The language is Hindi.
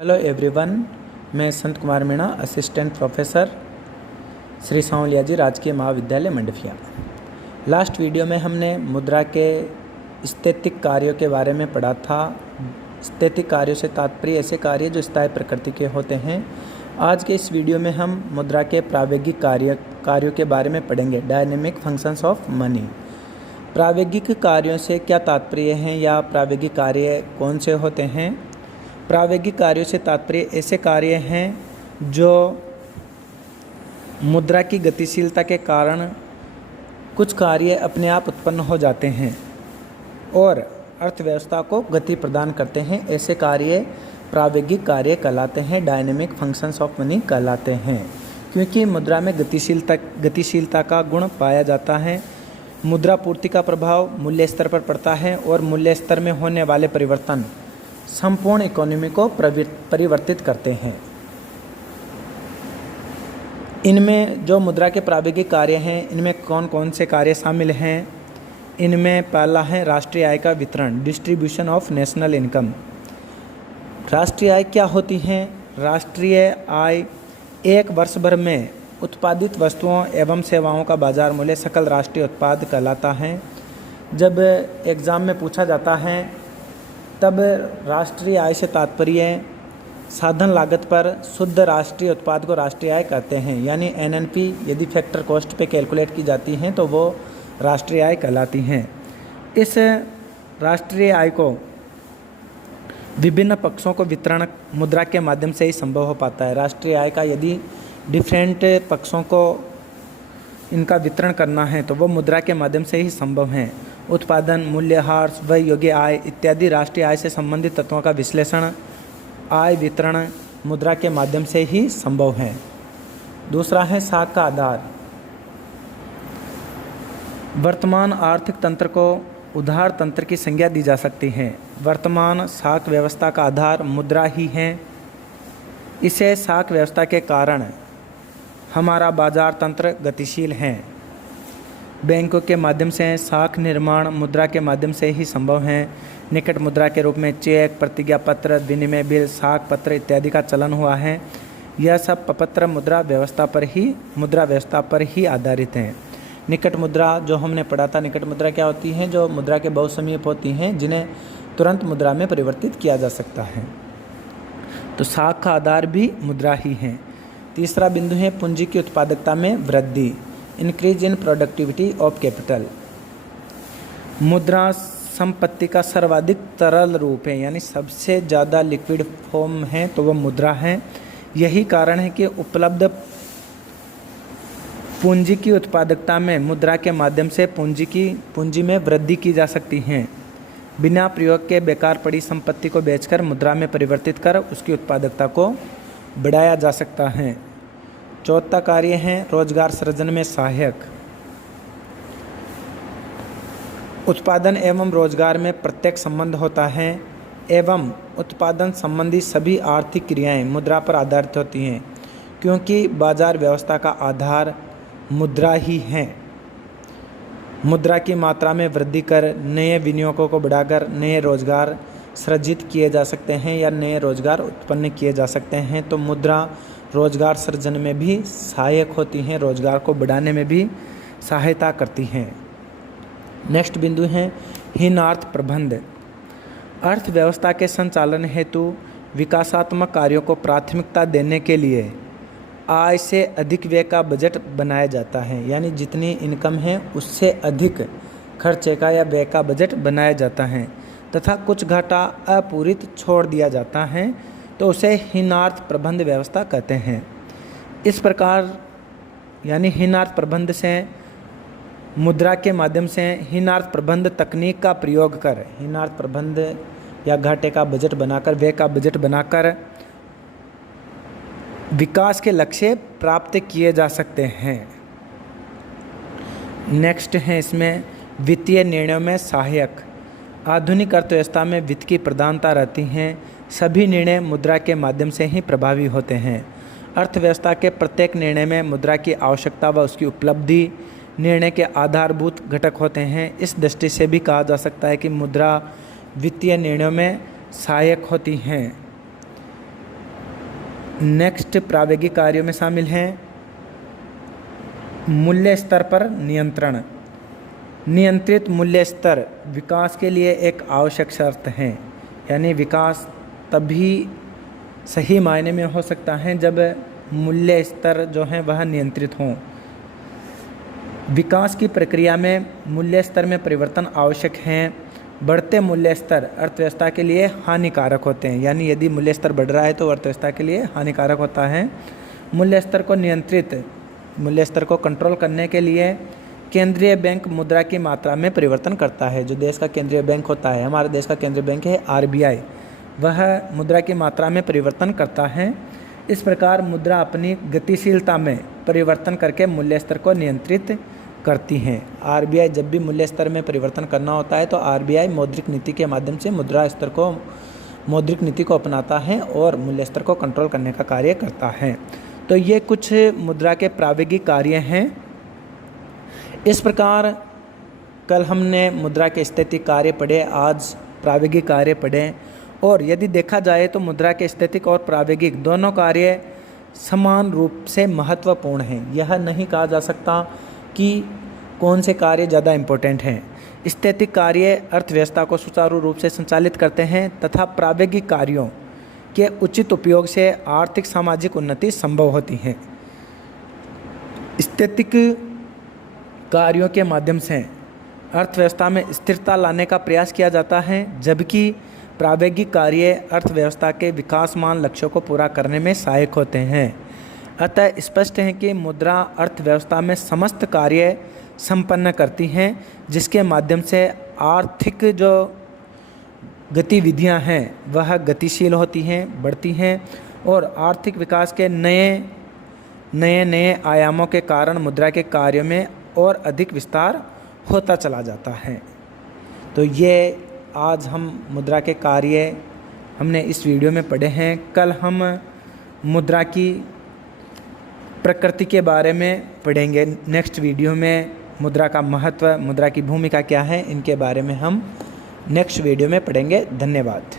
हेलो एवरीवन, मैं संत कुमार मीणा, असिस्टेंट प्रोफेसर श्री सांवलिया जी राजकीय महाविद्यालय मंडफिया। लास्ट वीडियो में हमने मुद्रा के स्थैतिक कार्यों के बारे में पढ़ा था। स्थैतिक कार्यों से तात्पर्य ऐसे कार्य जो स्थायी प्रकृति के होते हैं। आज के इस वीडियो में हम मुद्रा के प्रावेगिक कार्यों के बारे में पढ़ेंगे, डायनेमिक फंक्शंस ऑफ मनी। प्रावेगिक कार्यों से क्या तात्पर्य है या प्रावेगिक कार्य कौन से होते हैं? प्रावेगिक कार्यों से तात्पर्य ऐसे कार्य हैं जो मुद्रा की गतिशीलता के कारण कुछ कार्य अपने आप उत्पन्न हो जाते हैं और अर्थव्यवस्था को गति प्रदान करते हैं। ऐसे कार्य प्रावेगिक कार्य कहलाते हैं, डायनेमिक फंक्शंस ऑफ मनी कहलाते हैं, क्योंकि मुद्रा में गतिशीलता का गुण पाया जाता है। मुद्रा पूर्ति का प्रभाव मूल्य स्तर पर पड़ता है और मूल्य स्तर में होने वाले परिवर्तन संपूर्ण इकोनॉमी को परिवर्तित करते हैं। इनमें जो मुद्रा के प्रावेगिक कार्य हैं, इनमें कौन कौन से कार्य शामिल हैं? इनमें पहला है राष्ट्रीय आय का वितरण, डिस्ट्रीब्यूशन ऑफ नेशनल इनकम। राष्ट्रीय आय क्या होती है? राष्ट्रीय आय एक वर्ष भर में उत्पादित वस्तुओं एवं सेवाओं का बाजार मूल्य सकल राष्ट्रीय उत्पाद कहलाता है। जब एग्ज़ाम में पूछा जाता है तब राष्ट्रीय आय से तात्पर्य साधन लागत पर शुद्ध राष्ट्रीय उत्पाद को राष्ट्रीय आय कहते हैं, यानी एनएनपी यदि फैक्टर कॉस्ट पे कैलकुलेट की जाती हैं तो वो राष्ट्रीय आय कहलाती हैं। इस राष्ट्रीय आय को विभिन्न पक्षों को वितरण मुद्रा के माध्यम से ही संभव हो पाता है। राष्ट्रीय आय का यदि डिफरेंट पक्षों को इनका वितरण करना है तो वो मुद्रा के माध्यम से ही संभव है। उत्पादन, मूल्यह्रास, व्यय योग्य आय इत्यादि राष्ट्रीय आय से संबंधित तत्वों का विश्लेषण आय वितरण मुद्रा के माध्यम से ही संभव है। दूसरा है साख का आधार। वर्तमान आर्थिक तंत्र को उधार तंत्र की संज्ञा दी जा सकती है। वर्तमान साख व्यवस्था का आधार मुद्रा ही है। इसे साख व्यवस्था के कारण हमारा बाजार तंत्र गतिशील है। बैंकों के माध्यम से साख निर्माण मुद्रा के माध्यम से ही संभव है। निकट मुद्रा के रूप में चेक, प्रतिज्ञा पत्र, विनिमय बिल, साख पत्र इत्यादि का चलन हुआ है। यह सब प्रपत्र मुद्रा व्यवस्था पर ही आधारित है। निकट मुद्रा जो हमने पढ़ा था, निकट मुद्रा क्या होती है? जो मुद्रा के बहुत समीप होती हैं, जिन्हें तुरंत मुद्रा में परिवर्तित किया जा सकता है। तो साख का आधार भी मुद्रा ही है। तीसरा बिंदु है पूंजी की उत्पादकता में वृद्धि, increase in productivity of capital. मुद्रा संपत्ति का सर्वाधिक तरल रूप है, यानी सबसे ज़्यादा लिक्विड फॉर्म है तो वह मुद्रा है। यही कारण है कि उपलब्ध पूंजी की उत्पादकता में मुद्रा के माध्यम से पूंजी में वृद्धि की जा सकती है। बिना प्रयोग के बेकार पड़ी संपत्ति को बेचकर मुद्रा में परिवर्तित कर उसकी उत्पादकता को बढ़ाया जा सकता है। चौथा कार्य है रोजगार सृजन में सहायक। उत्पादन एवं रोजगार में प्रत्यक्ष संबंध होता है एवं उत्पादन संबंधी सभी आर्थिक क्रियाएं मुद्रा पर आधारित होती हैं, क्योंकि बाजार व्यवस्था का आधार मुद्रा ही है। मुद्रा की मात्रा में वृद्धि कर नए विनियोगों को बढ़ाकर नए रोजगार सृजित किए जा सकते हैं या नए रोजगार उत्पन्न किए जा सकते हैं। तो मुद्रा रोजगार सृजन में भी सहायक होती हैं, रोजगार को बढ़ाने में भी सहायता करती हैं। नेक्स्ट बिंदु है हीनार्थ प्रबंध। अर्थव्यवस्था के संचालन हेतु विकासात्मक कार्यों को प्राथमिकता देने के लिए आय से अधिक व्यय का बजट बनाया जाता है, यानी जितनी इनकम है उससे अधिक खर्चे का या व्यय का बजट बनाया जाता है तथा कुछ घाटा अपूरित छोड़ दिया जाता है, तो उसे हीनार्थ प्रबंध व्यवस्था कहते हैं। इस प्रकार यानी हीनार्थ प्रबंध से मुद्रा के माध्यम से हीनार्थ प्रबंध तकनीक का प्रयोग कर हीनार्थ प्रबंध या घाटे का बजट बनाकर, व्यय का बजट बनाकर विकास के लक्ष्य प्राप्त किए जा सकते हैं। नेक्स्ट है इसमें वित्तीय निर्णयों में सहायक। आधुनिक अर्थव्यवस्था में वित्त की प्रधानता रहती है। सभी निर्णय मुद्रा के माध्यम से ही प्रभावी होते हैं। अर्थव्यवस्था के प्रत्येक निर्णय में मुद्रा की आवश्यकता व उसकी उपलब्धि निर्णय के आधारभूत घटक होते हैं। इस दृष्टि से भी कहा जा सकता है कि मुद्रा वित्तीय निर्णयों में सहायक होती हैं। नेक्स्ट प्रावेगिक कार्यों में शामिल हैं मूल्य स्तर पर नियंत्रण। नियंत्रित मूल्य स्तर विकास के लिए एक आवश्यक शर्त है, यानी विकास तभी सही मायने में हो सकता है जब मूल्य स्तर जो हैं वह नियंत्रित हों। विकास की प्रक्रिया में मूल्य स्तर में परिवर्तन आवश्यक हैं। बढ़ते मूल्य स्तर अर्थव्यवस्था के लिए हानिकारक होते हैं, यानी यदि मूल्य स्तर बढ़ रहा है तो अर्थव्यवस्था के लिए हानिकारक होता है। मूल्य स्तर को नियंत्रित, मूल्य स्तर को कंट्रोल करने के लिए केंद्रीय बैंक मुद्रा की मात्रा में परिवर्तन करता है। जो देश का केंद्रीय बैंक होता है, हमारे देश का केंद्रीय बैंक है RBI, वह मुद्रा की मात्रा में परिवर्तन करता है। इस प्रकार मुद्रा अपनी गतिशीलता में परिवर्तन करके मूल्य स्तर को नियंत्रित करती हैं। RBI जब भी मूल्य स्तर में परिवर्तन करना होता है तो RBI मौद्रिक नीति के माध्यम से मौद्रिक नीति को अपनाता है और मूल्य स्तर को कंट्रोल करने का कार्य करता है। तो ये कुछ मुद्रा के प्रावेगिक कार्य हैं। इस प्रकार कल हमने मुद्रा के स्थैतिक कार्य पढ़े, आज प्रावेगिक कार्य पढ़े। और यदि देखा जाए तो मुद्रा के स्थैतिक और प्रावेगिक दोनों कार्य समान रूप से महत्वपूर्ण हैं। यह नहीं कहा जा सकता कि कौन से कार्य ज़्यादा इम्पोर्टेंट हैं। स्थैतिक कार्य अर्थव्यवस्था को सुचारू रूप से संचालित करते हैं तथा प्रावेगिक कार्यों के उचित उपयोग से आर्थिक सामाजिक उन्नति संभव होती है। स्थैतिक कार्यों के माध्यम से अर्थव्यवस्था में स्थिरता लाने का प्रयास किया जाता है, जबकि प्रावेगिक कार्य अर्थव्यवस्था के विकासमान लक्ष्यों को पूरा करने में सहायक होते हैं। अतः स्पष्ट है कि मुद्रा अर्थव्यवस्था में समस्त कार्य संपन्न करती हैं, जिसके माध्यम से आर्थिक जो गतिविधियां हैं वह गतिशील होती हैं, बढ़ती हैं और आर्थिक विकास के नए आयामों के कारण मुद्रा के कार्यों में और अधिक विस्तार होता चला जाता है। तो ये आज हम मुद्रा के कार्य हमने इस वीडियो में पढ़े हैं। कल हम मुद्रा की प्रकृति के बारे में पढ़ेंगे। नेक्स्ट वीडियो में मुद्रा का महत्व, मुद्रा की भूमिका क्या है, इनके बारे में हम नेक्स्ट वीडियो में पढ़ेंगे। धन्यवाद।